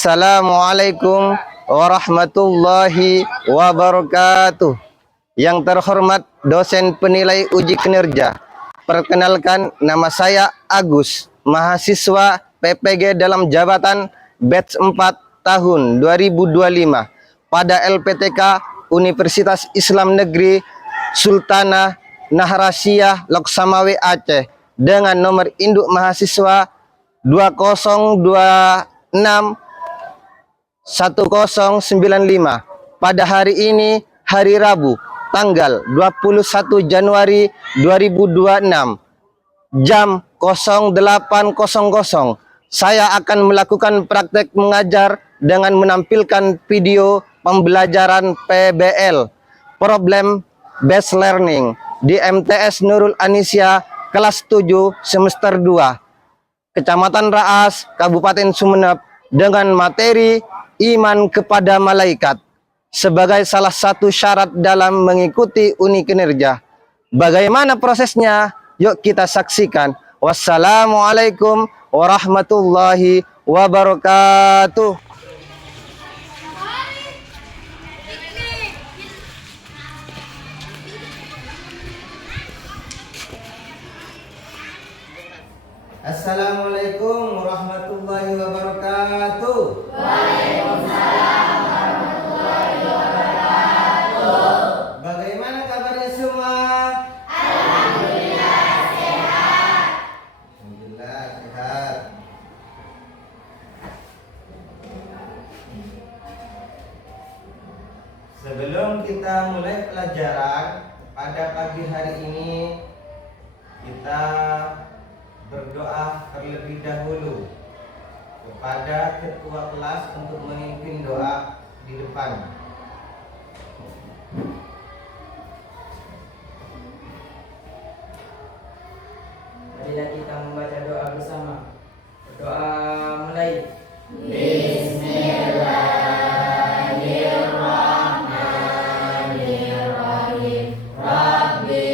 Assalamualaikum warahmatullahi wabarakatuh. Yang terhormat dosen penilai uji kinerja, perkenalkan nama saya Agus, mahasiswa PPG dalam jabatan batch 4 tahun 2025 pada LPTK Universitas Islam Negeri Sultanah Nahrasyah Loksamawe Aceh dengan nomor induk mahasiswa 2026 1095 pada hari ini, hari Rabu, tanggal 21 Januari 2026 jam 08.00. Saya akan melakukan praktek mengajar dengan menampilkan video pembelajaran PBL, Problem Based Learning, di MTS Nurul Anisya kelas 7 semester 2, Kecamatan Raas, Kabupaten Sumeneb, dengan materi iman kepada malaikat sebagai salah satu syarat dalam mengikuti uni kinerja. Bagaimana prosesnya? Yuk kita saksikan. Wassalamualaikum warahmatullahi wabarakatuh. Assalamualaikum warahmatullahi wabarakatuh. Waalaikumsalam warahmatullahi wabarakatuh. Bagaimana kabarnya semua? Alhamdulillah sehat. Alhamdulillah sehat. Sebelum kita mulai pelajaran pada pagi hari ini, kita berdoa terlebih dahulu kepada ketua kelas untuk memimpin doa di depan. Marilah kita membaca doa bersama. Doa mulai. Bismillahirrahmanirrahim. Rabbi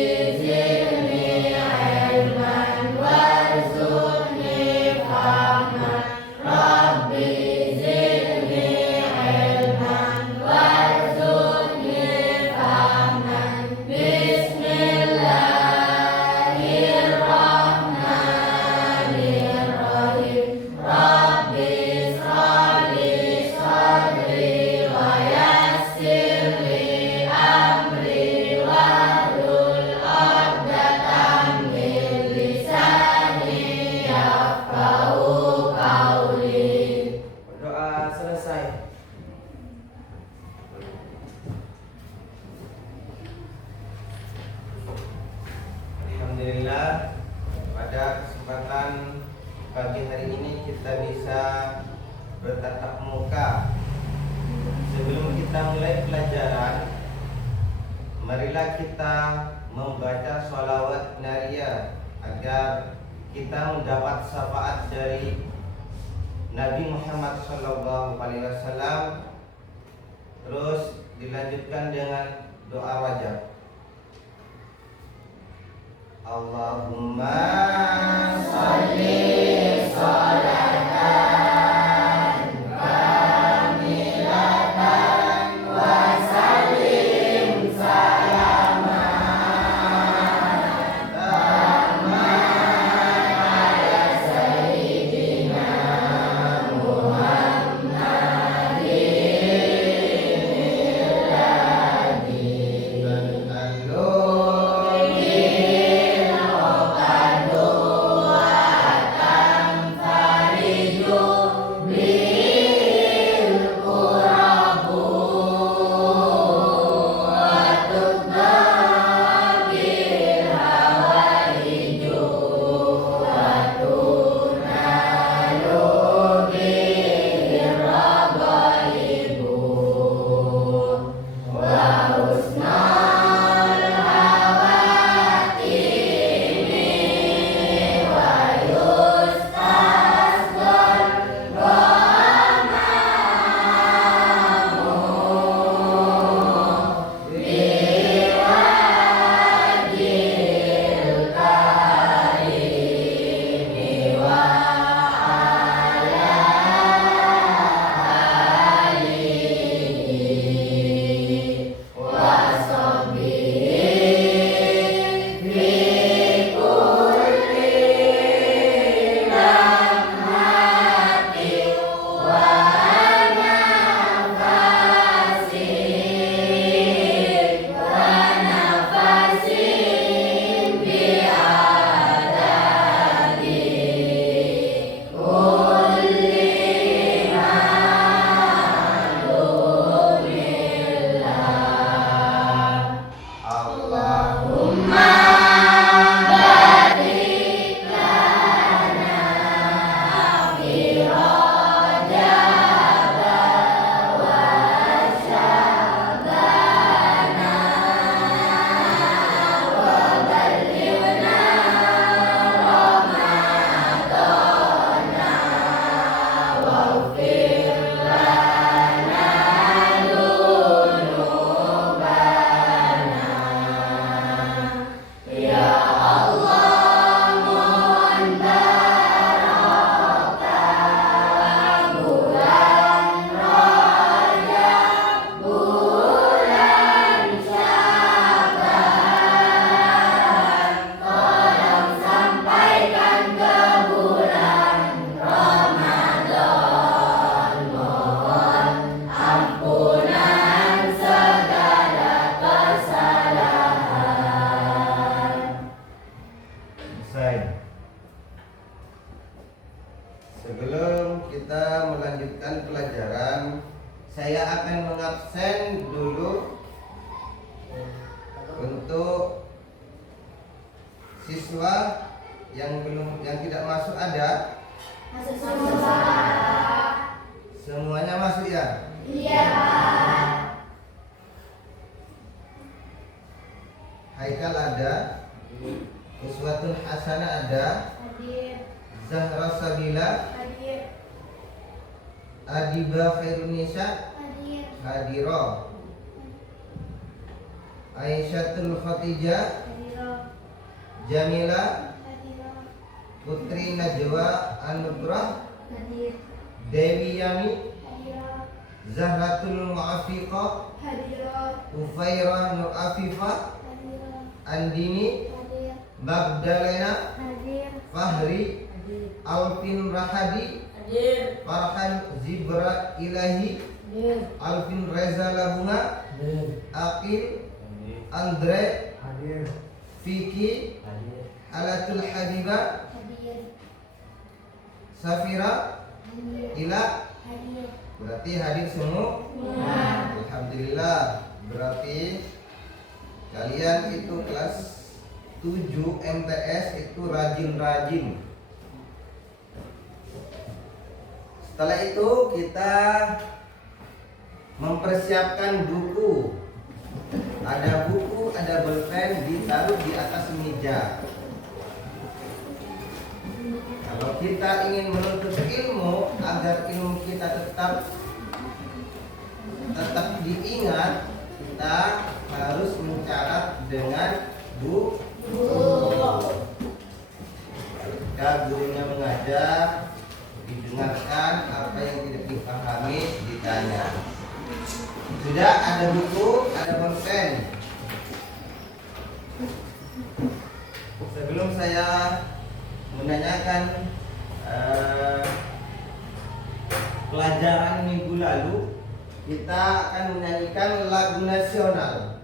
zidni ilman warzuqni fahman. Rabbi zidni ilman warzuqni fahman. Bismillahirrahmanirrahim. Rabbi shrahli sadri wa yassirli amri wahlul 'uqdatam min lisani yafqahu qawli. Berdoa selesai. Alhamdulillah, pada kesempatan pagi hari ini kita bisa bertatap muka. Sebelum kita mulai pelajaran, marilah kita membaca sholawat nariyah agar kita mendapat syafaat dari Nabi Muhammad SAW. Terus dilanjutkan dengan doa wajib. Allahumma sholli sholatan kamilatan wa sallim salaman taman ala sayyidina Muhammadin al-ladhi melanjutkan pelajaran, saya akan mengabsen dulu untuk siswa yang tidak masuk ada. Masuk semua. Semuanya masuk ya? Iya, Pak. Haikal ada, Uswatun Hasanah ada, Hadir. Zahra Sabila, Hadir. Adiba Khairunisa, Hadir. hadiro, Aisyatul Khatijah, Hadir. Jamila, Hadir. Putri Najwa Anugrah, Hadir. Dewi Yani, Hadir. Zahratul Mu'afiqah, Hadir. Ufairah Nur Afifah, Hadir. Andini, Hadir. Magdalena, Hadir. Fahri, Alvin Rahadi, Hadir. Farhan Zibra Ilahi, Hadir. Alvin Reza Labunga, Aqil, Andre, Vicky, Alatul Habibah, Hadir. Safira, Hadir. Ila. Hadir. Berarti hadir semua. Alhamdulillah. Berarti kalian itu kelas 7 MTS itu rajin-rajin. Setelah itu kita mempersiapkan buku. Ada buku, ada bolpen ditaruh di atas meja. Kalau kita ingin menuntut ilmu agar ilmu kita tetap diingat, kita harus mencatat dengan buku. Ketika gurunya mengajar, didengarkan, apa yang tidak dipahami ditanya. Sudah ada buku, ada bolpen. Sebelum saya menanyakan pelajaran minggu lalu, kita akan menyanyikan lagu nasional.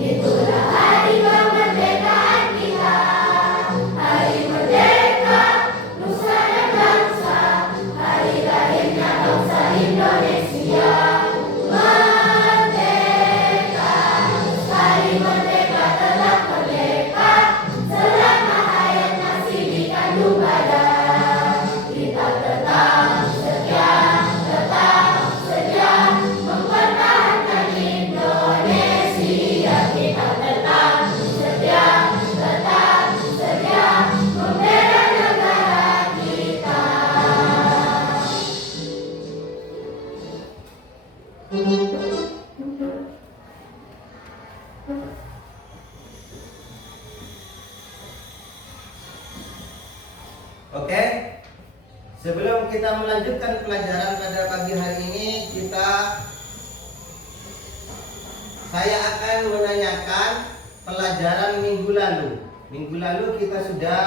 Itulah hari kemerdekaan kita. Hari merdeka, nusa dan bangsa. Hari lahirnya bangsa Indonesia. Merdeka, hari merdeka telah merdeka. Selama hayat masih dikandung badan, kita tetap setia mempertahankan Indonesia. Kita tetap setia membela negara kita. Oke. Sebelum kita melanjutkan pelajaran pada pagi hari ini, saya akan menanyakan pelajaran minggu lalu. Minggu lalu kita sudah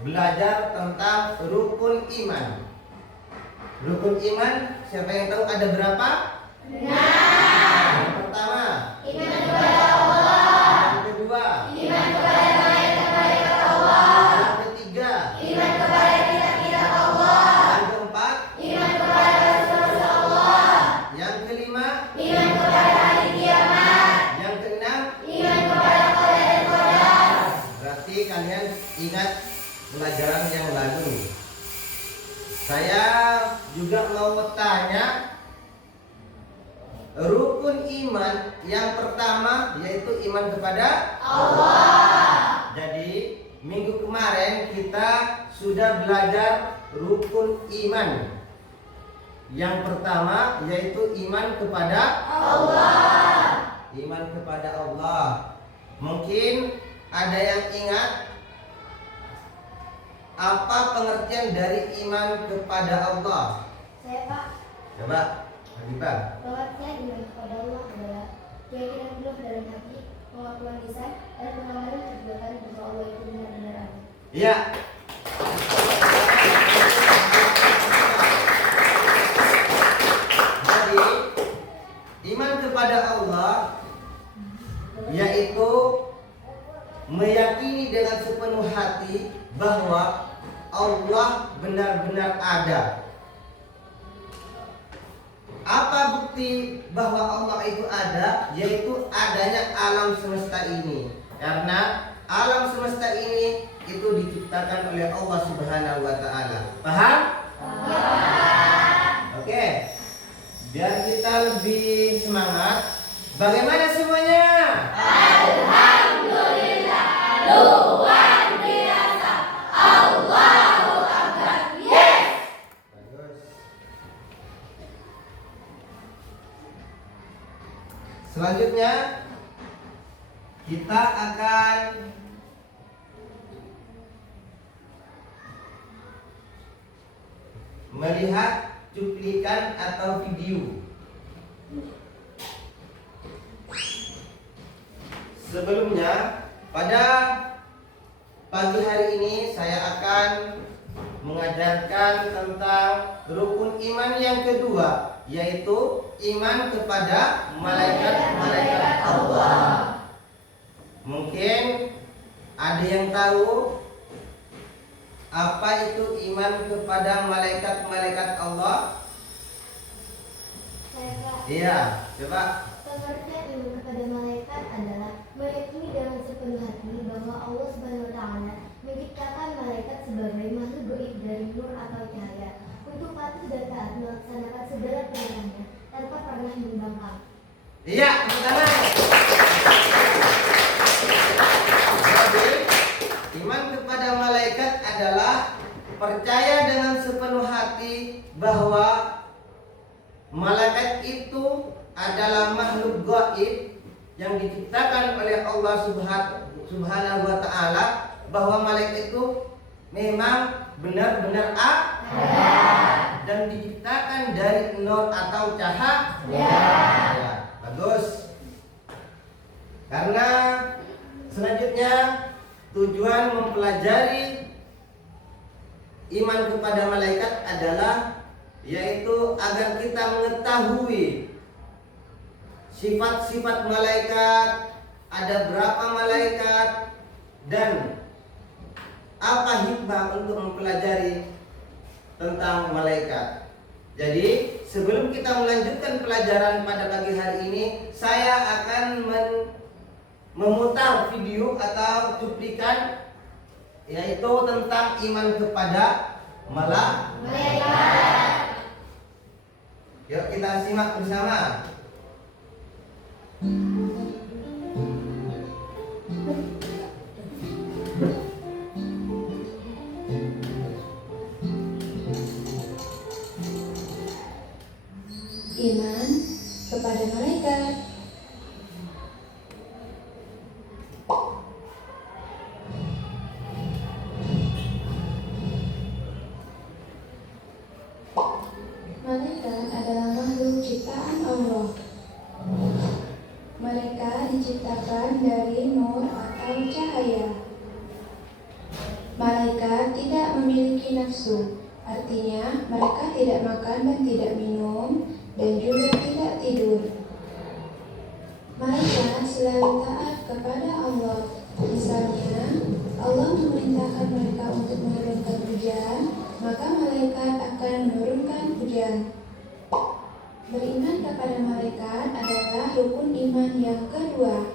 belajar tentang rukun iman. Rukun iman, siapa yang tahu ada berapa? Yang pertama, Iman kepada Allah. yang kedua, Iman kepada malaikat-malaikat Allah. yang ketiga, Iman kepada kitab-kitab Allah. yang keempat, Iman kepada Rasul-Rasul Allah. yang kelima, Iman kepada hari kiamat. yang keenam. Iman kepada qada dan qadar. Berarti kalian ingat pelajaran yang lalu. Saya juga mau tanya, rukun iman yang pertama yaitu iman kepada Allah. Jadi minggu kemarin kita sudah belajar rukun iman. Yang pertama yaitu iman kepada Allah. Iman kepada Allah. Mungkin ada yang ingat apa pengertian dari iman kepada Allah? Saya Pak, Coba, Habibah. pengertian iman kepada Allah adalah Ya. Jadi iman kepada Allah yaitu meyakini dengan sepenuh hati bahwa Allah benar-benar ada. Apa bukti bahwa Allah itu ada? Yaitu adanya alam semesta ini. Karena alam semesta ini itu diciptakan oleh Allah Subhanahu wa taala. Paham? Oke. Biar kita lebih semangat. Bagaimana semuanya? Alhamdulillah, luar biasa. Allahu Akbar. Yes. Bagus. Selanjutnya kita akan melihat cuplikan atau video. Sebelumnya, pada pagi hari ini saya akan mengajarkan tentang rukun iman yang kedua, yaitu iman kepada malaikat-malaikat Allah. Mungkin ada yang tahu apa itu iman kepada malaikat-malaikat Allah? Iya, coba. Pengertian iman kepada malaikat adalah meyakini dengan sepenuh hati bahwa Allah Subhanahu wa taala menciptakan malaikat sebagai makhluk gaib dari nur atau cahaya untuk patuh dan taat melaksanakan segala perintahnya tanpa pernah membangkang. Iya, tepuk tangan. Jadi, iman kepada malaikat adalah percaya dengan sepenuh hati bahwa malaikat itu adalah makhluk gaib yang diciptakan oleh Allah Subhanahu wa taala, bahwa malaikat itu memang benar-benar ada dan diciptakan dari nur atau cahaya. Ya, bagus. Karena selanjutnya tujuan mempelajari iman kepada malaikat adalah yaitu agar kita mengetahui sifat-sifat malaikat, ada berapa malaikat, dan apa hikmah untuk mempelajari tentang malaikat. Jadi sebelum kita melanjutkan pelajaran pada pagi hari ini, saya akan memutar video atau cuplikan yaitu tentang iman kepada malaikat. Yuk kita simak bersama. Iman kepada malaikat. Malaikat adalah makhluk ciptaan Allah. Mereka diciptakan dari nur atau cahaya. Malaikat tidak memiliki nafsu, artinya mereka tidak makan dan tidak minum, dan juga tidak tidur. Malaikat selalu taat kepada Allah. Misalnya, Allah memerintahkan mereka untuk menurunkan hujan, maka malaikat akan menurunkan hujan. Beriman kepada malaikat adalah rukun iman yang kedua.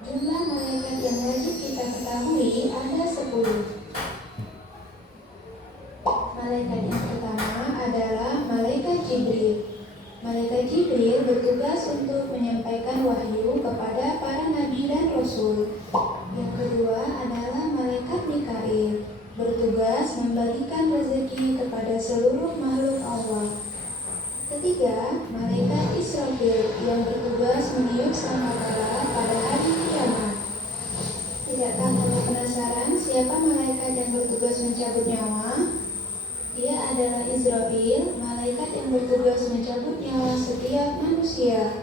Jumlah malaikat yang wajib kita ketahui ada 10. Malaikat yang pertama adalah malaikat Jibril. Malaikat Jibril bertugas untuk menyampaikan wahyu kepada para nabi dan rasul. Yang kedua adalah malaikat Mikail, bertugas membagikan rezeki kepada seluruh makhluk Allah. Ketiga, malaikat Israfil yang bertugas meniup sangkakala pada hari kiamat. Tidakkah kamu penasaran siapa malaikat yang bertugas mencabut nyawa? Dia adalah Israfil, malaikat yang bertugas mencabut nyawa setiap manusia.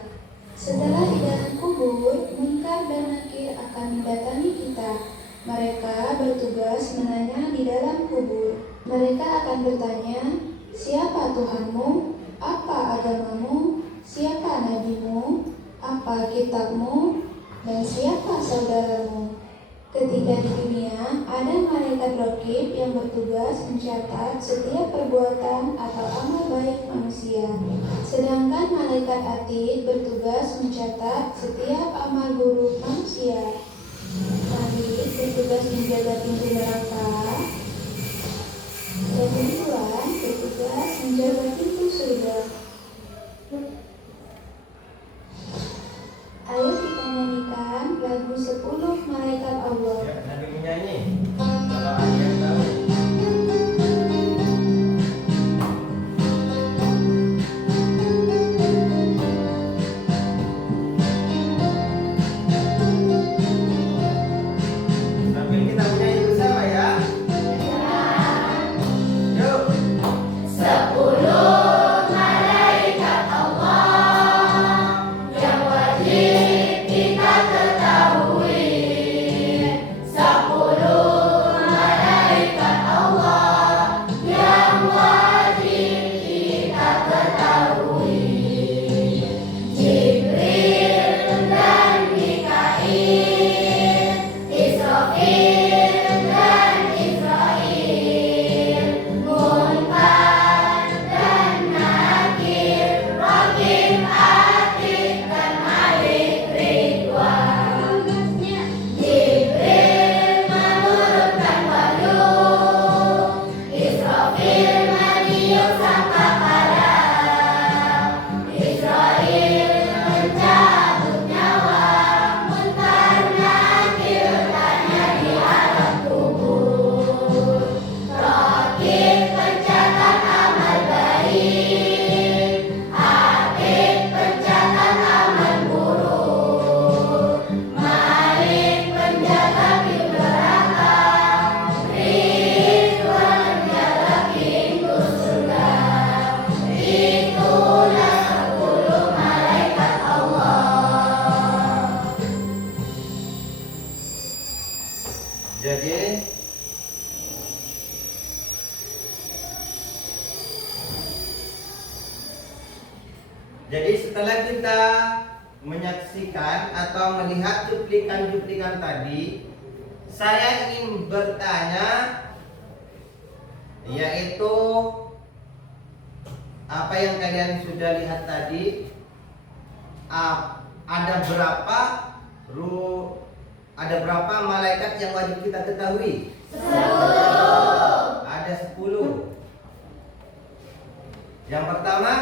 Setelah di dalam kubur, Munkar dan Nakir akan mendatangi kita. Mereka bertugas menanya di dalam kubur. Mereka akan bertanya, siapa Tuhanmu? Apa agamamu? Siapa nabimu? Apa kitabmu? Dan siapa saudaramu? Ketika di dunia, ada malaikat raqib yang bertugas mencatat setiap perbuatan atau amal baik manusia. Sedangkan malaikat atid bertugas mencatat setiap amal buruk manusia. Malik bertugas menjaga pintu neraka, dan Ridwan bertugas menjaga pintu surga. Ayo kita nyanyikan lagu 10 Malaikat Allah. Ya, sambil menyanyi. Kalau ada yang tahu. Sambil kita menyanyi bersama ya. Yuk. 10 malaikat Allah yang wajib kita ketahui. 10 malaikat Allah yang wajib kita ketahui. Jibril dan Mikail, Israfil dan Israil, Munkar dan Nakir, Raqib, Atid dan Malik, Ridwan. Jibril menurunkan wahyu, Israfil meniup sangkakala, Israil mencabut nyawa, Munkar Nakir tanya di alam kubur. Raqib pencatat amal baik, Atid pencatat amal buruk, Malik penjaga pintu neraka, Ridwan menjaga pintu surga. Itulah 10 malaikat Allah. Jadi setelah kita menyaksikan atau melihat cuplikan-cuplikan tadi, saya ingin bertanya, yaitu apa yang kalian sudah lihat tadi, ada berapa malaikat yang wajib kita ketahui? 10. Ada 10. Yang pertama,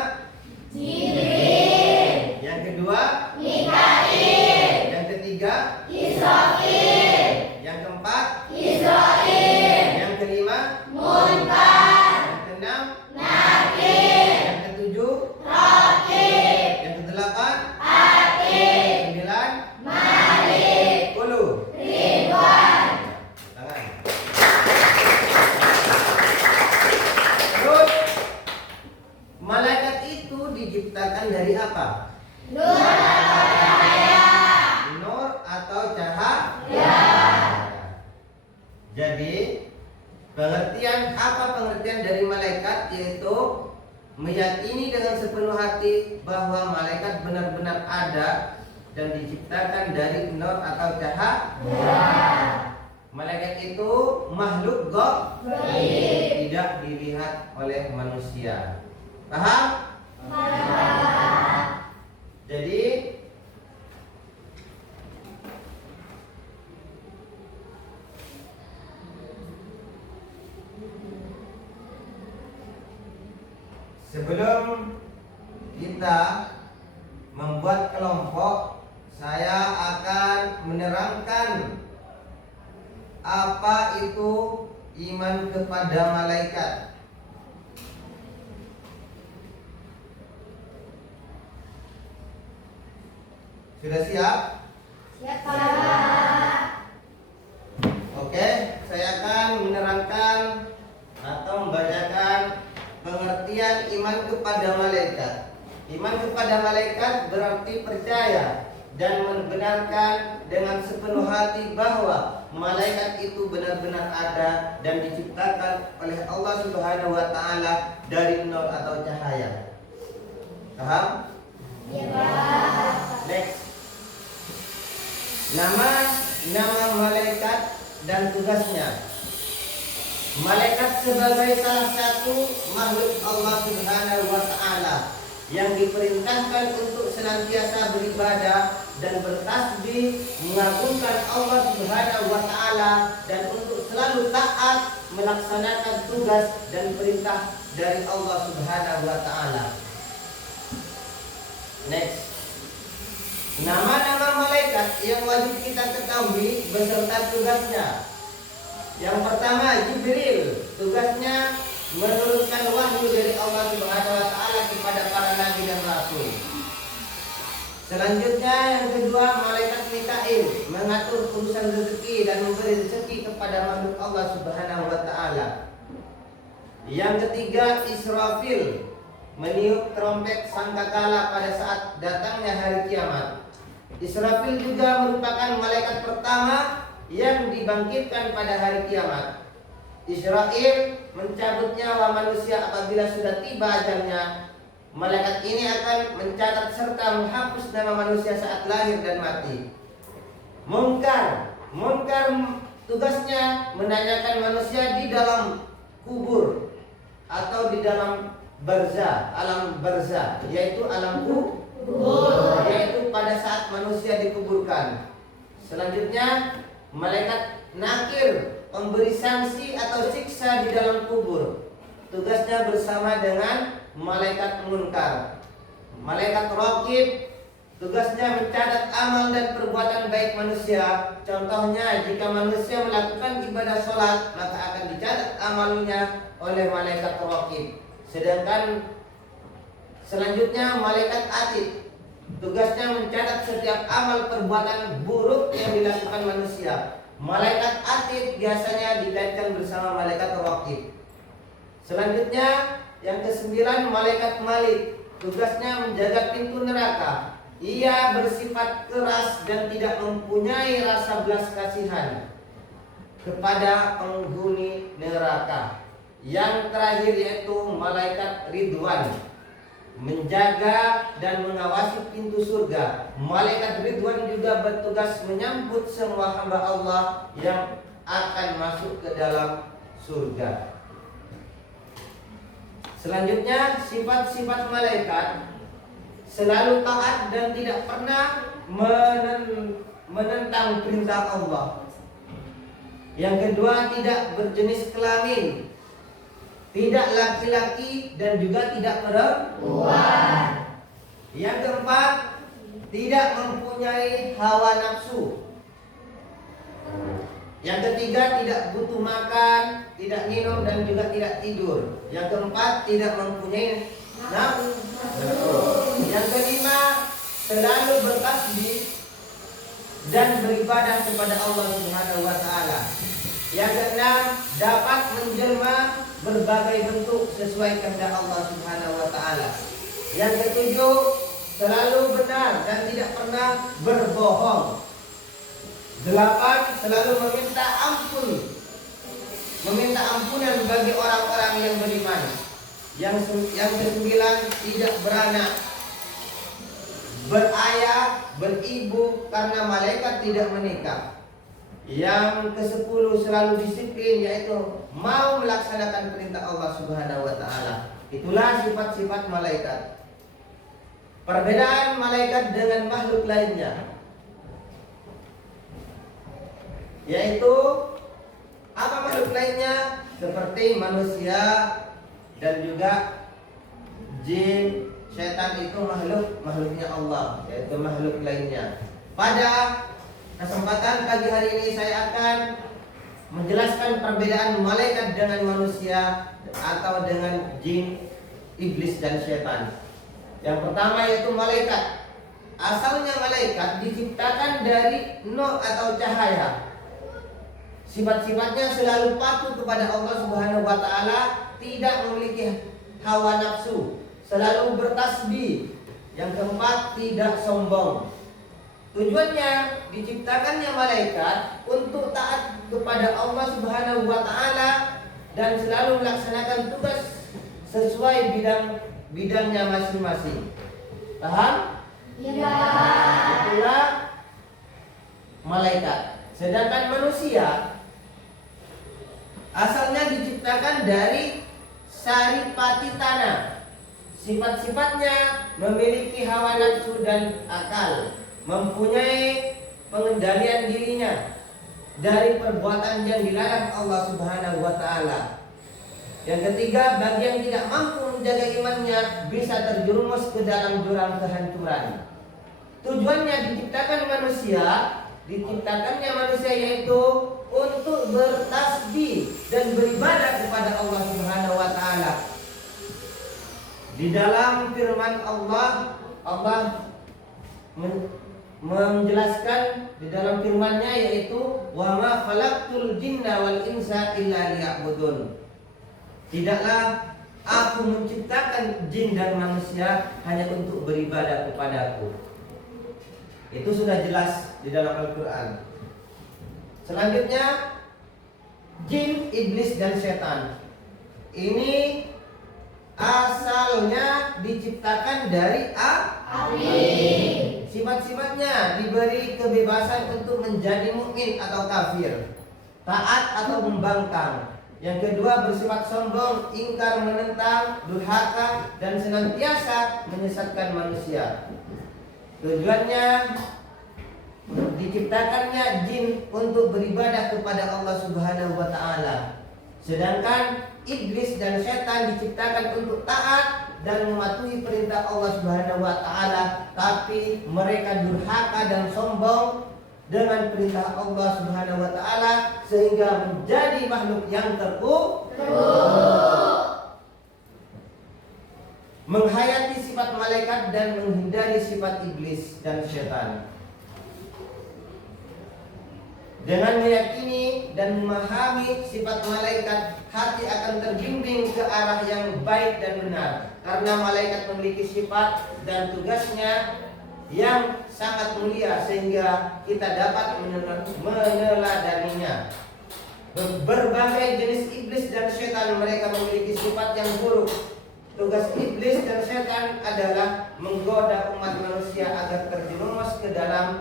Jibril, yang kedua, Mikail, yang ketiga, Israfil, yang keempat, Israil, yang kelima, Munkar, yang keenam, Nakir, yang ketujuh, Raqib, yang kedelapan, Atid, 9, Malik, 10. Ridwan. Tangan. Terus, malaikat itu diciptakan dari apa? Nur atau cahaya. Nur atau cahaya. Jadi, pengertian dari malaikat yaitu meyakini dengan sepenuh hati bahwa malaikat benar-benar ada dan diciptakan dari nur atau cahaya. Malaikat itu makhluk gaib, tidak dilihat oleh manusia. Paham? Jadi sebelum kita membuat kelompok, saya akan menerangkan apa itu iman kepada malaikat. Sudah siap? Siap, Pak. Oke, saya akan menerangkan atau membacakan pengertian iman kepada malaikat. Iman kepada malaikat berarti percaya dan membenarkan dengan sepenuh hati bahwa malaikat itu benar-benar ada dan diciptakan oleh Allah Subhanahu wa taala dari nur atau cahaya. Paham? Ya, Pak. Next. Nama malaikat dan tugasnya. Malaikat sebagai salah satu makhluk Allah Subhanahu wa taala yang diperintahkan untuk senantiasa beribadah dan bertasbih, mengagungkan Allah Subhanahu wa taala dan untuk selalu taat melaksanakan tugas dan perintah dari Allah Subhanahu wa taala. Next. Nama-nama malaikat yang wajib kita ketahui beserta tugasnya. Yang pertama, Jibril. Tugasnya menurunkan wahyu dari Allah Subhanahu wa taala kepada para nabi dan rasul. Selanjutnya yang kedua, malaikat Mikail, mengatur urusan rezeki dan memberi rezeki kepada makhluk Allah Subhanahu wa taala. Yang ketiga, Israfil, meniup trompet sangkakala pada saat datangnya hari kiamat. Israfil juga merupakan malaikat pertama yang dibangkitkan pada hari kiamat. Israfil mencabut nyawa manusia apabila sudah tiba ajalnya. Malaikat ini akan mencatat serta menghapus nama manusia saat lahir dan mati. Munkar tugasnya menanyakan manusia di dalam kubur atau di dalam barzah, alam barzah, yaitu alam kubur, yaitu pada saat manusia dikuburkan. Selanjutnya, malaikat nakir, pemberi sanksi atau siksa di dalam kubur. Tugasnya bersama dengan malaikat munkar. Malaikat raqib, tugasnya mencatat amal dan perbuatan baik manusia. Contohnya, jika manusia melakukan ibadah sholat, maka akan dicatat amalnya oleh malaikat raqib. Sedangkan selanjutnya malaikat atid, tugasnya mencatat setiap amal perbuatan buruk yang dilakukan manusia. Malaikat atid biasanya dikaitkan bersama malaikat raqib. Selanjutnya yang kesembilan, malaikat malik, tugasnya menjaga pintu neraka. Ia bersifat keras dan tidak mempunyai rasa belas kasihan kepada penghuni neraka. Yang terakhir yaitu malaikat Ridwan, menjaga dan mengawasi pintu surga. Malaikat Ridwan juga bertugas menyambut semua hamba Allah yang akan masuk ke dalam surga. Selanjutnya, sifat-sifat malaikat selalu taat dan tidak pernah menentang perintah Allah. Yang kedua, tidak berjenis kelamin, tidak laki-laki dan juga tidak perempuan. Yang keempat, tidak mempunyai hawa nafsu. Yang ketiga, tidak butuh makan, tidak minum dan juga tidak tidur. Yang keempat, tidak mempunyai nafsu. Yang kelima, selalu bertasbih dan beribadah kepada Allah Subhanahu wa taala. Yang keenam, dapat menjelma berbagai bentuk sesuai kehendak Allah Subhanahu wa taala. Yang ketujuh, selalu benar dan tidak pernah berbohong. 8, selalu meminta ampunan bagi orang-orang yang beriman. Yang ke-9, tidak beranak, berayah, beribu karena malaikat tidak menikah. Yang ke-10, selalu disiplin, yaitu mau melaksanakan perintah Allah Subhanahu wa taala. Itulah sifat-sifat malaikat. Perbedaan malaikat dengan makhluk lainnya, yaitu apa makhluk lainnya? Seperti manusia dan juga jin, setan itu makhluknya Allah, yaitu makhluk lainnya. Pada kesempatan pagi hari ini saya akan menjelaskan perbedaan malaikat dengan manusia atau dengan jin, iblis dan setan. Yang pertama yaitu malaikat. Asalnya malaikat diciptakan dari nur atau cahaya. Sifat-sifatnya selalu patuh kepada Allah Subhanahu wa taala, tidak memiliki hawa nafsu, selalu bertasbih. Yang keempat, tidak sombong. Tujuannya diciptakannya malaikat untuk taat kepada Allah Subhanahu wa taala dan selalu melaksanakan tugas sesuai bidangnya masing-masing. Paham? Ya. Itulah malaikat. Sedangkan manusia asalnya diciptakan dari saripati tanah. Sifat-sifatnya memiliki hawa nafsu dan akal, mempunyai pengendalian dirinya dari perbuatan yang dilarang Allah Subhanahu wa taala. Yang ketiga, bagi yang tidak mampu menjaga imannya bisa terjerumus ke dalam jurang kehancuran. Tujuannya diciptakannya manusia yaitu untuk bertasbih dan beribadah kepada Allah Subhanahu wa taala. Di dalam firman Allah menjelaskan di dalam firman-Nya yaitu wa ma khalaqtul jinna wal insa illa liya'budun. Tidaklah aku menciptakan jin dan manusia hanya untuk beribadah kepadaku. Itu sudah jelas di dalam Al-Quran. Selanjutnya, jin, iblis, dan setan. Ini asalnya diciptakan dari Api. Sifat-sifatnya diberi kebebasan untuk menjadi mukmin atau kafir, taat atau membangkang. Yang kedua, bersifat sombong, ingkar, menentang, durhaka, dan senantiasa menyesatkan manusia. Tujuannya diciptakannya jin untuk beribadah kepada Allah Subhanahu wa taala. Sedangkan iblis dan setan diciptakan untuk taat dan mematuhi perintah Allah Subhanahu wa taala, tapi mereka durhaka dan sombong dengan perintah Allah Subhanahu wa taala sehingga menjadi makhluk yang terkutuk, menghayati sifat malaikat dan menghindari sifat iblis dan setan. Dengan meyakini dan memahami sifat malaikat, hati akan terbimbing ke arah yang baik dan benar. Karena malaikat memiliki sifat dan tugasnya yang sangat mulia sehingga kita dapat meneladaninya. Berbagai jenis iblis dan setan mereka memiliki sifat yang buruk. Tugas iblis dan setan adalah menggoda umat manusia agar terjerumus ke jalan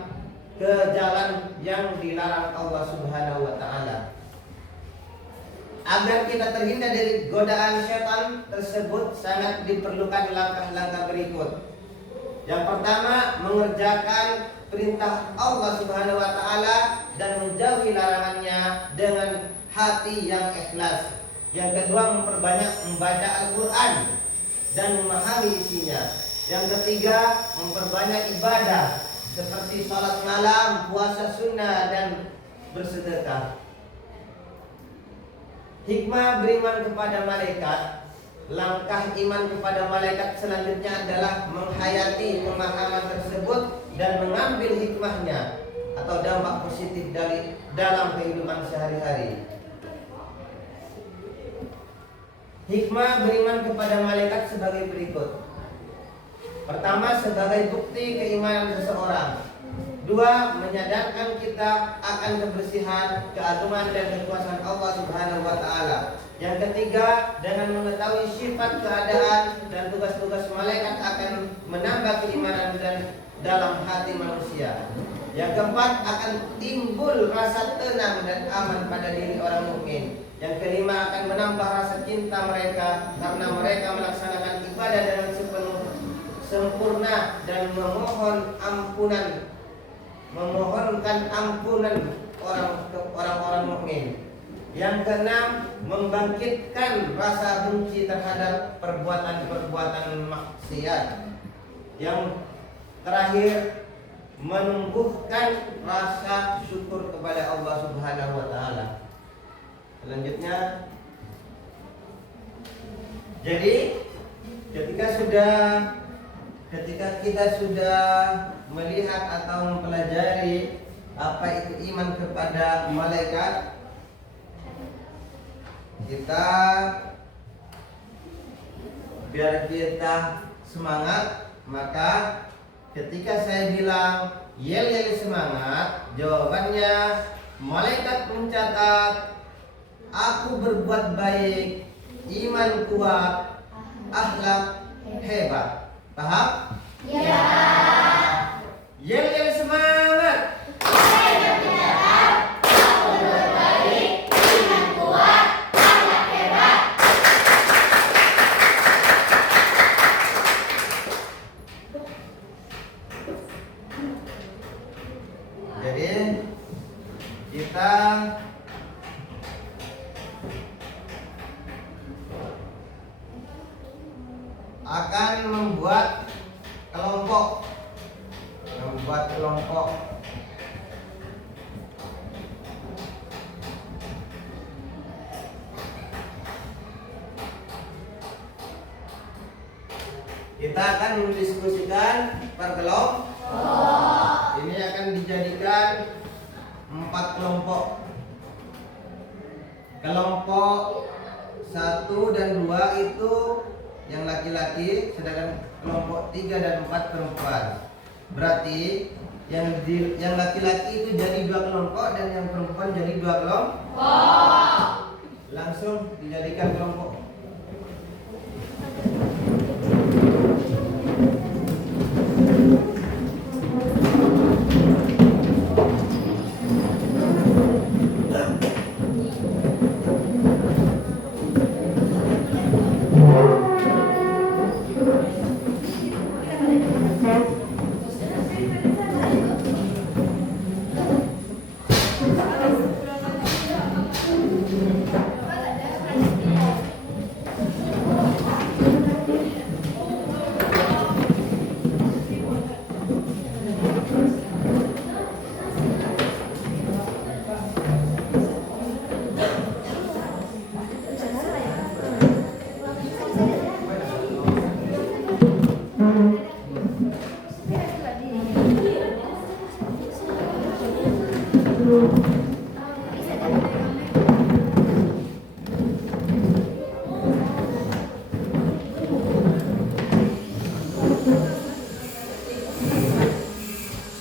yang dilarang Allah Subhanahu wa taala. Agar kita terhindar dari godaan setan tersebut sangat diperlukan langkah-langkah berikut. Yang pertama, mengerjakan perintah Allah Subhanahu wa taala dan menjauhi larangannya dengan hati yang ikhlas. Yang kedua, memperbanyak membaca Al-Qur'an dan memahami isinya. Yang ketiga, memperbanyak ibadah seperti salat malam, puasa sunnah, dan bersedekah. Hikmah beriman kepada malaikat. Langkah iman kepada malaikat selanjutnya adalah menghayati pemahaman tersebut dan mengambil hikmahnya atau dampak positif dalam kehidupan sehari-hari. Hikmah beriman kepada malaikat sebagai berikut. Pertama, sebagai bukti keimanan seseorang. Dua, menyadarkan kita akan kebersihan, keagungan, dan kekuasaan Allah Subhanahu wa taala. Yang ketiga, dengan mengetahui sifat, keadaan, dan tugas-tugas malaikat akan menambah keimanan dan dalam hati manusia. Yang keempat, akan timbul rasa tenang dan aman pada diri orang mukmin. Yang kelima, akan menambah rasa cinta mereka karena mereka melaksanakan ibadah dengan sempurna dan memohonkan ampunan orang-orang mukmin. Yang keenam, membangkitkan rasa benci terhadap perbuatan-perbuatan maksiat. Yang terakhir, menumbuhkan rasa syukur kepada Allah Subhanahu wa taala. Selanjutnya, jadi ketika kita sudah melihat atau mempelajari apa itu iman kepada malaikat, biar kita semangat. Maka ketika saya bilang Yel-yel semangat. Jawabannya, malaikat mencatat, aku berbuat baik, iman kuat, akhlak hebat. Paham? Ya. Yel-yel semangat. Malaikat mencatat, aku berbaik, iman kuat, akhlak hebat. Jadi kita akan membuat kelompok. Kita akan mendiskusikan per kelompok. Ini akan dijadikan 4 kelompok. Kelompok 1 dan 2 itu yang laki-laki, sedangkan kelompok 3 dan 4 perempuan. Berarti yang laki-laki itu jadi 2 kelompok dan yang perempuan jadi 2 kelompok. Langsung dijadikan kelompok.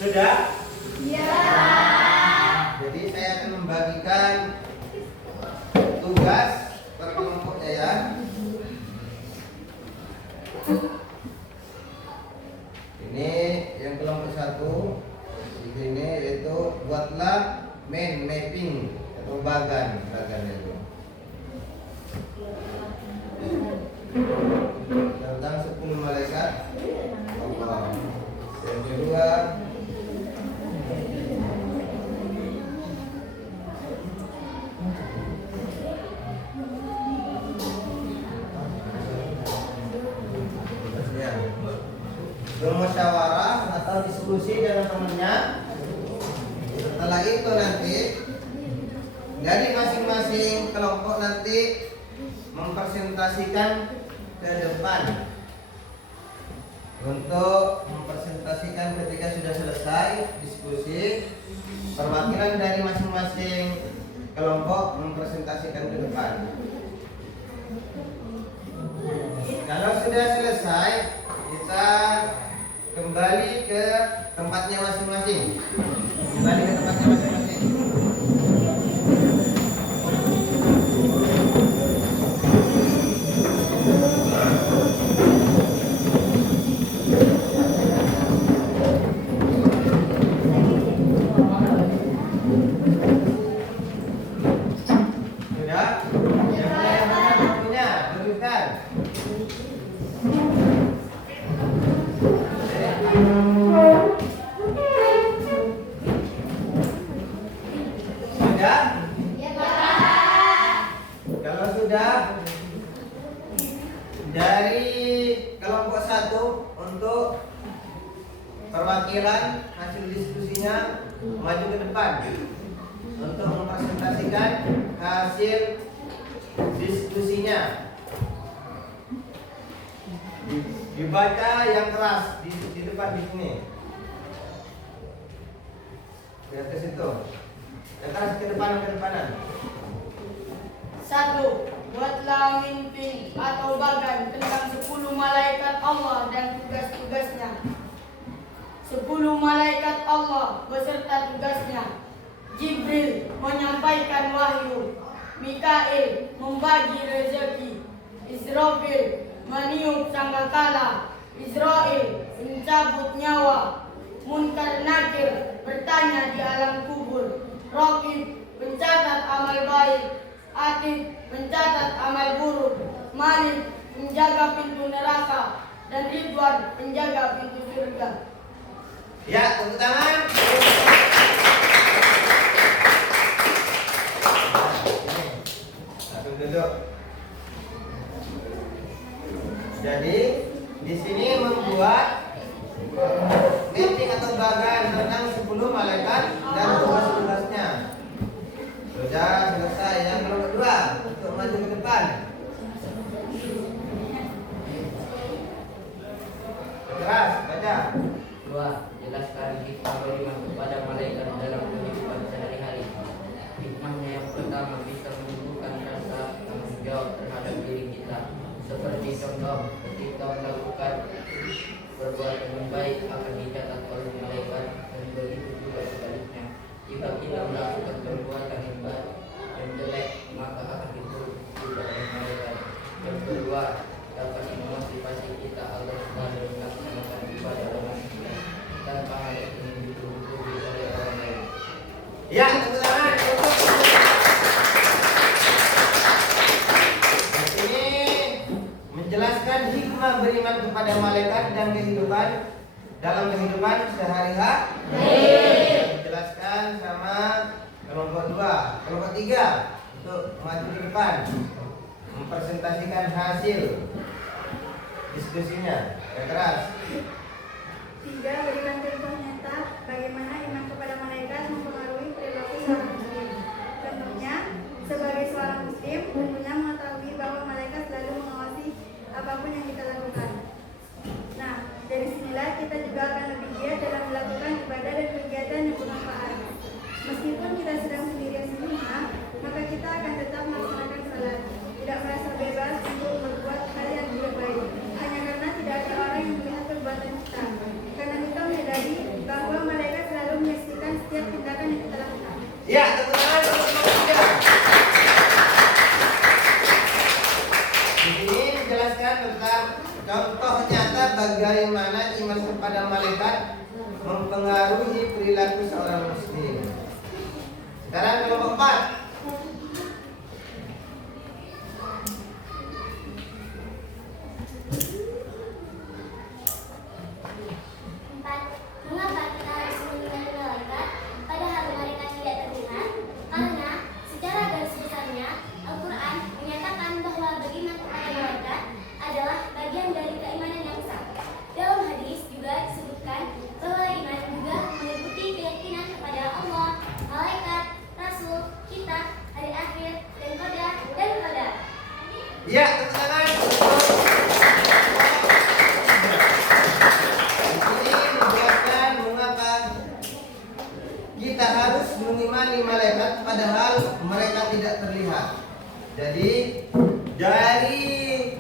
Sudah? Ya. Jadi saya akan membagikan tugas per kelompoknya ya. Ini yang kelompok 1 di sini, yaitu buatlah mind mapping atau bagan itu tentang 10 malaikat Allah. Yang kedua, bermusyawarah atau diskusi dengan temannya. Setelah itu nanti dari masing-masing kelompok nanti mempresentasikan ke depan. Untuk mempresentasikan ketika sudah selesai diskusi, perwakilan dari masing-masing kelompok mempresentasikan ke depan. Kalau sudah selesai, kita kembali ke tempatnya masing-masing. Sudah? Yang mana bukunya? Tunjukkan. Sudah? Kalau sudah, dari kelompok 1 untuk perwakilan hasil diskusinya maju ke depan untuk mempresentasikan hasil diskusinya. Dibaca yang keras di depan di sini. Lihat ke situ. Yang keras ke depanan. 1. Buatlah mimpi atau bagan tentang 10 malaikat Allah dan tugas-tugasnya. 10 malaikat Allah beserta tugasnya. Jibril menyampaikan wahyu, Mikail membagi rezeki, Israfil meniup sangkakala, Israel mencabut nyawa, Munkar Nakir bertanya di alam kubur, Raqib mencatat amal baik, Atid mencatat amal buruk, Malik menjaga pintu neraka, dan Ridwan menjaga pintu surga. Ya, tepuk tangan. Satu duduk. Jadi di sini membuat meeting atau bagan tentang 10 malaikat dan tugas-tugasnya. Sudah selesai. Yang nomor 2 untuk maju ke depan. Keras, baca. 2. Jelaskan hikmah beriman kepada malaikat dalam kehidupan sehari-hari. Hikmahnya yang pertama bisa menumbuhkan rasa tanggung jawab terhadap diri kita. Seperti contoh, ketika melakukan perbuatan yang baik akan dicatat oleh malaikat, dan begitu juga sebaliknya. Jika kita melakukan perbuatan yang baik dan jelek, maka akan diturut juga oleh malaikat. Yang kedua, dapat memotivasi kita agar selalu melaksanakan ibadah dengan ikhlas tanpa harus menunggu-nunggu oleh orang lain. Ya, tepuk tangan. Di sini menjelaskan hikmah beriman kepada malaikat dan kehidupan dalam kehidupan sehari-hari. Menjelaskan sama kelompok 2, kelompok 3 untuk maju ke depan, mempresentasikan hasil diskusinya. Yang keras. 3. Berikan contoh nyata bagaimana iman kepada malaikat mempengaruhi perilaku seorang muslim. Contohnya, sebagai seorang muslim, tentunya mengetahui bahwa malaikat selalu mengawasi apapun yang kita lakukan. Nah, dari sinilah kita juga akan lebih giat dalam melakukan ibadah dan kegiatan yang bermanfaat. Meskipun kita sedang sendirian di rumah, maka kita akan tetap melaksanakan salat, tidak merasa bebas untuk berbuat hal yang tidak baik, hanya karena tidak ada orang yang melihat perbuatan kita. Karena kita menyadari bahwa malaikat selalu menyaksikan setiap tindakan yang kita lakukan. Ya, tepuk tangan untuk kelompok 3. Di sini menjelaskan tentang contoh nyata bagaimana iman kepada malaikat mempengaruhi perilaku seorang muslim. Sekarang kelompok 4. Mengapa kita harus mengimani malaikat padahal mereka tidak terlihat? Karena secara garis besarnya Al-Quran menyatakan bahwa beriman kepada malaikat adalah bagian dari keimanan yang sah. Dalam hadis juga disebutkan bahwa iman juga meliputi keyakinan kepada Allah, malaikat, Rasul, kitab, hari akhir, dan qadar dan qadar. Ya, tepuk tangan. Di sini menjelaskan mengapa kita harus mengimani malaikat padahal mereka tidak terlihat. Jadi dari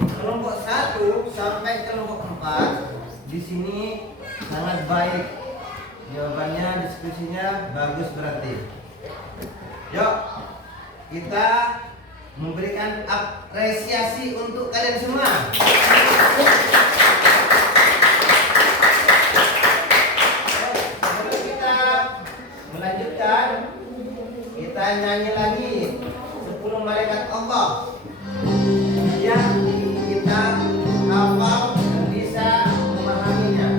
kelompok 1 sampai kelompok 4 di sini sangat baik. Jawabannya, diskusinya bagus berarti. Yuk, kita memberikan apresiasi untuk kalian semua. Sebelum kita melanjutkan, kita nyanyi lagi 10 malaikat Allah yang kita hafal dan bisa memahaminya.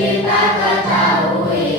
Kita ketahui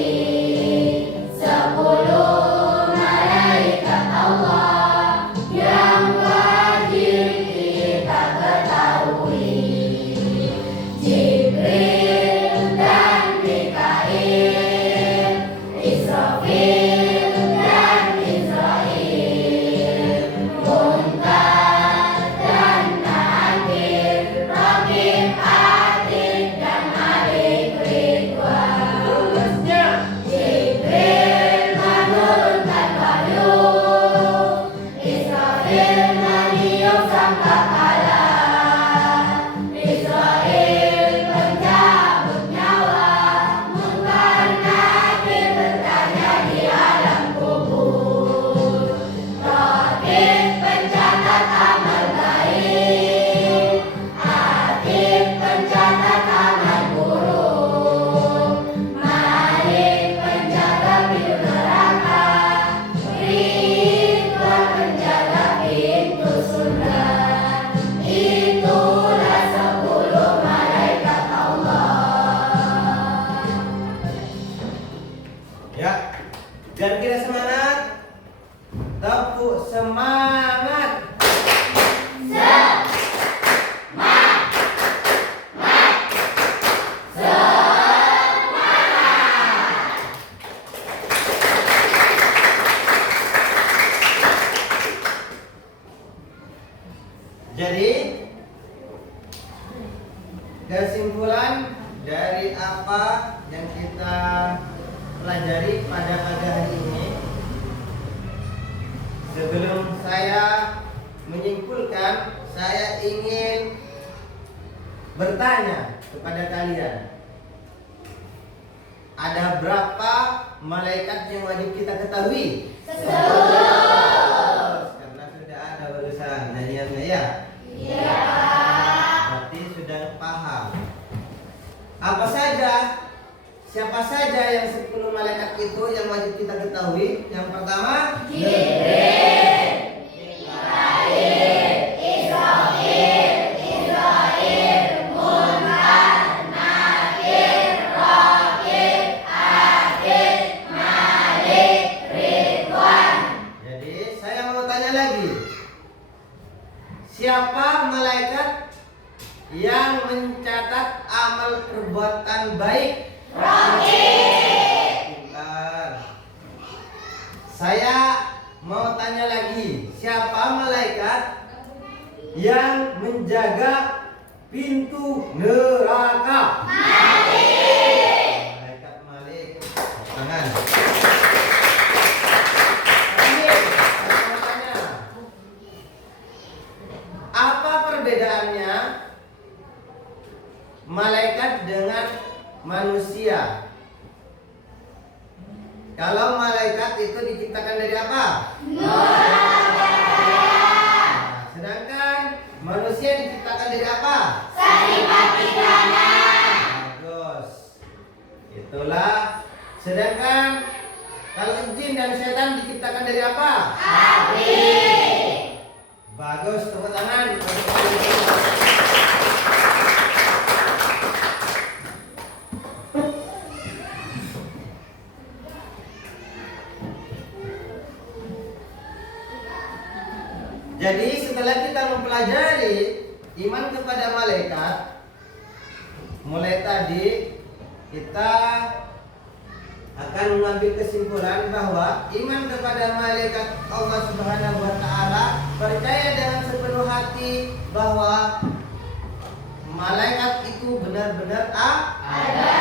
dari apa yang kita pelajari pada pagi hari ini. Sebelum saya menyimpulkan, saya ingin bertanya kepada kalian. Ada berapa malaikat yang wajib kita ketahui? 10. Karena sudah ada barusan nyanyiannya ya? Iya. Berarti sudah paham. Apa saja? Siapa saja yang 10 malaikat itu yang wajib kita ketahui? Yang pertama, Jibril, Mikail, Israfil, Munkar, Nakir, Raqib, Atid, Malik, Ridwan. Jadi saya mau tanya lagi. Siapa malaikat yang mencatat amal perbuatan baik? Pintar. Saya mau tanya lagi, siapa malaikat yang menjaga pintu neraka? Malaikat Malik. Tangan. Saya mau tanya, apa perbedaannya malaikat dengan manusia? Kalau malaikat itu diciptakan dari apa? Sedangkan manusia diciptakan dari apa? Saripati prana. Bagus. Itulah. Sedangkan kalau jin dan setan diciptakan dari apa? Api. Bagus, tepuk tangan. Jadi setelah kita mempelajari iman kepada malaikat, mulai tadi kita akan mengambil kesimpulan bahwa iman kepada malaikat Allah Subhanahu wa taala, percaya dengan sepenuh hati bahwa malaikat itu benar-benar ada.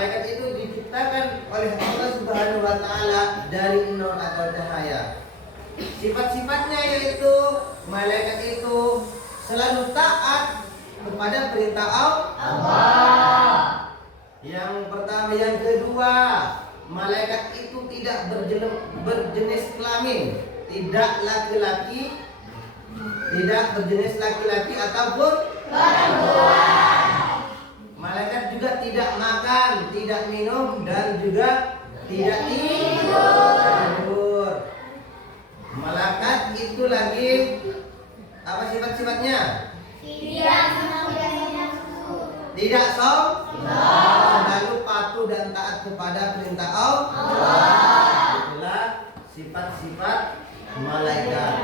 Malaikat itu diciptakan oleh Allah Subhanahu wa taala dari nur atau cahaya. Sifat-sifatnya yaitu malaikat itu selalu taat kepada perintah Allah. Yang pertama, yang kedua, malaikat itu tidak berjenis kelamin, tidak laki-laki, tidak berjenis laki-laki ataupun perempuan. Malaikat juga tidak makan, tidak minum, dan juga tidak tidur. Malaikat itu lagi apa sifat-sifatnya? Tidak sombong, lalu patuh dan taat kepada perintah Allah. Itulah sifat-sifat malaikat.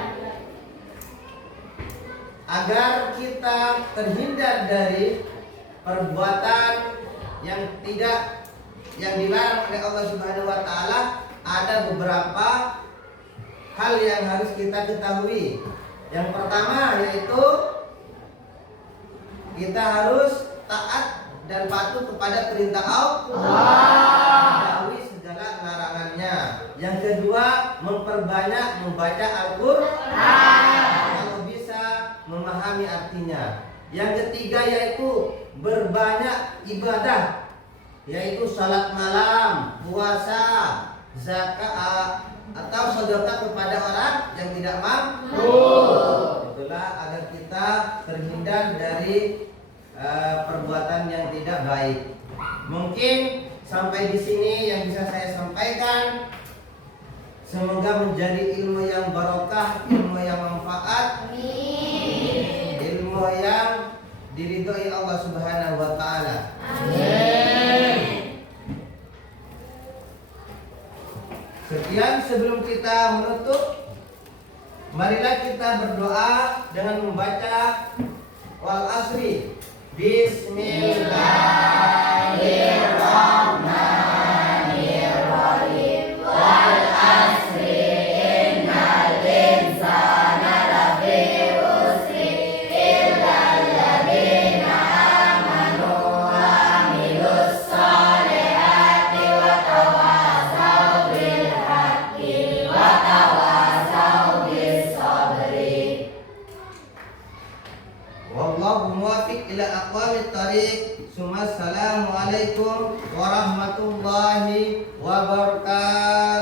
Agar kita terhindar dari perbuatan yang dilarang oleh Allah Subhanahu wa taala, ada beberapa hal yang harus kita ketahui. Yang pertama yaitu kita harus taat dan patuh kepada perintah Allah, menjauhi segala larangannya. Yang kedua, memperbanyak membaca Al-Qur'an, kalau bisa memahami artinya. Yang ketiga yaitu berbanyak ibadah, yaitu salat malam, puasa, zakat, atau sedekah kepada orang yang tidak mampu. Itulah agar kita terhindar dari perbuatan yang tidak baik. Mungkin sampai di sini yang bisa saya sampaikan. Semoga menjadi ilmu yang barokah, ilmu yang manfaat, ilmu yang diridhoi Allah Subhanahu wa taala. Amin. Sekian, sebelum kita menutup, marilah kita berdoa dengan membaca wal asri. Bismillahirrahmanirrahim. Wal asri innal insana lafi khusri illa alladziina amanu wa aqwamit thariq. Assalamualaikum warahmatullahi wabarakatuh.